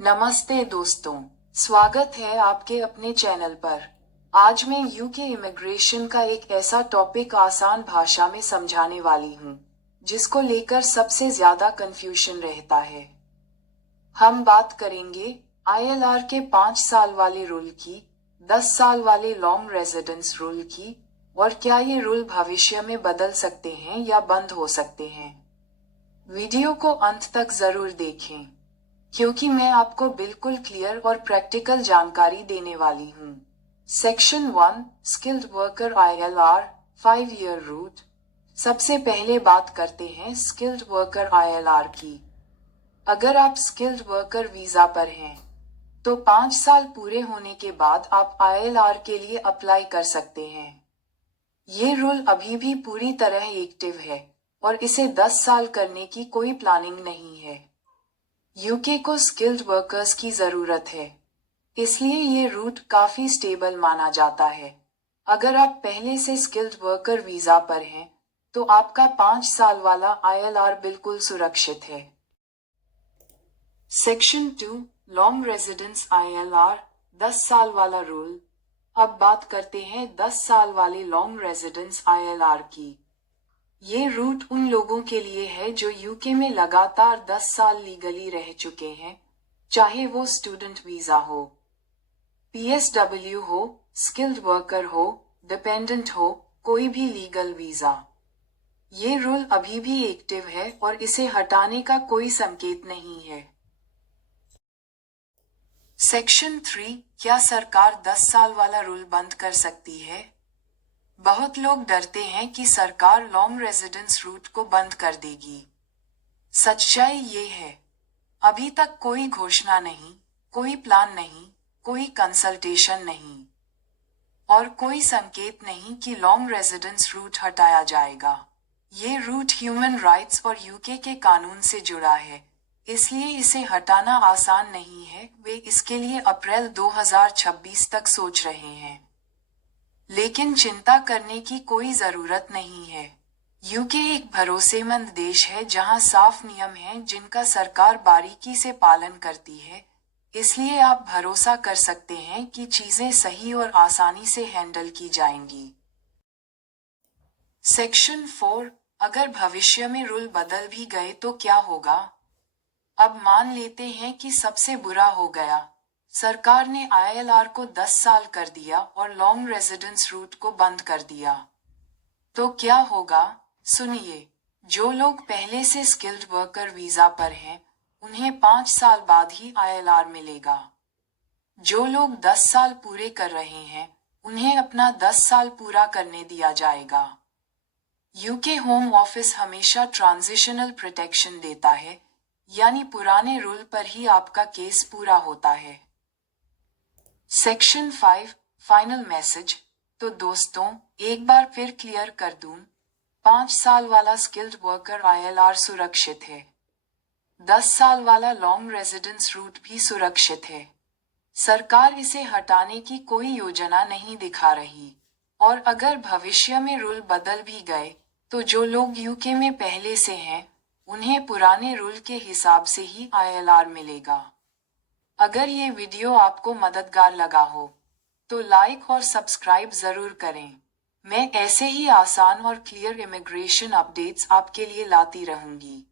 नमस्ते दोस्तों, स्वागत है आपके अपने चैनल पर। आज मैं यूके इमिग्रेशन का एक ऐसा टॉपिक आसान भाषा में समझाने वाली हूँ, जिसको लेकर सबसे ज्यादा कंफ्यूजन रहता है। हम बात करेंगे आईएलआर के 5 साल वाले रूल की, 10 साल वाले लॉन्ग रेजिडेंस रूल की, और क्या ये रूल भविष्य में बदल सकते हैं या बंद हो सकते हैं। वीडियो को अंत तक जरूर देखें, क्योंकि मैं आपको बिल्कुल क्लियर और प्रैक्टिकल जानकारी देने वाली हूँ। Section 1, skilled worker ILR 5-year route. सबसे पहले बात करते हैं स्किल्ड वर्कर आईएलआर की। अगर आप स्किल्ड वर्कर वीजा पर हैं, तो 5 साल पूरे होने के बाद आप आईएलआर के लिए अप्लाई कर सकते हैं। ये रूल अभी भी पूरी तरह एक्टिव है और इसे 10 साल करने की कोई प्लानिंग नहीं है। यूके को स्किल्ड वर्कर्स की जरूरत है, इसलिए ये रूट काफी स्टेबल माना जाता है। अगर आप पहले से स्किल्ड वर्कर वीजा पर हैं, तो आपका 5 साल वाला आईएलआर बिल्कुल सुरक्षित है। सेक्शन 2, लॉन्ग रेजिडेंस आईएलआर 10 साल वाला रूल। अब बात करते हैं 10 साल वाले लॉन्ग रेजिडेंस आईएलआर की। ये रूट उन लोगों के लिए है जो यूके में लगातार 10 साल लीगली रह चुके हैं, चाहे वो स्टूडेंट वीजा हो, पीएसडब्ल्यू हो, स्किल्ड वर्कर हो, डिपेंडेंट हो, कोई भी लीगल वीजा। ये रूल अभी भी एक्टिव है और इसे हटाने का कोई संकेत नहीं है। सेक्शन 3, क्या सरकार 10 साल वाला रूल बंद कर सकती है? बहुत लोग डरते हैं कि सरकार लॉन्ग रेजिडेंस रूट को बंद कर देगी। सच्चाई ये है, अभी तक कोई घोषणा नहीं, कोई प्लान नहीं, कोई कंसल्टेशन नहीं, और कोई संकेत नहीं कि लॉन्ग रेजिडेंस रूट हटाया जाएगा। ये रूट ह्यूमन राइट्स और यूके के कानून से जुड़ा है, इसलिए इसे हटाना आसान नहीं है। वे इसके लिए अप्रैल 2026 तक सोच रहे हैं। लेकिन चिंता करने की कोई जरूरत नहीं है। यूके एक भरोसेमंद देश है जहां साफ नियम हैं जिनका सरकार बारीकी से पालन करती है, इसलिए आप भरोसा कर सकते हैं कि चीजें सही और आसानी से हैंडल की जाएंगी। सेक्शन 4, अगर भविष्य में रूल बदल भी गए तो क्या होगा? अब मान लेते हैं कि सबसे बुरा हो गया, सरकार ने आईएलआर को 10 साल कर दिया और लॉन्ग रेजिडेंस रूट को बंद कर दिया। तो क्या होगा? सुनिए, जो लोग पहले से स्किल्ड वर्कर वीजा पर हैं, उन्हें 5 साल बाद ही आईएलआर मिलेगा। जो लोग 10 साल पूरे कर रहे हैं, उन्हें अपना 10 साल पूरा करने दिया जाएगा। यूके होम ऑफिस हमेशा ट्रांजिशनल प्रोटेक्शन देता है, यानी पुराने रूल पर ही आपका केस पूरा होता है। Section 5, final message. तो दोस्तों, एक बार फिर क्लियर कर दूं, 5 साल वाला स्किल्ड वर्कर आईएलआर सुरक्षित है। 10 साल वाला लॉन्ग रेजिडेंस रूट भी सुरक्षित है। सरकार इसे हटाने की कोई योजना नहीं दिखा रही। और अगर भविष्य में रूल बदल भी गए, तो जो लोग यूके में पहले से हैं, उन्हें पुराने रूल के हिसाब से ही आईएलआर मिलेगा। अगर ये वीडियो आपको मददगार लगा हो, तो लाइक और सब्सक्राइब जरूर करें। मैं ऐसे ही आसान और क्लियर इमिग्रेशन अपडेट्स आपके लिए लाती रहूंगी।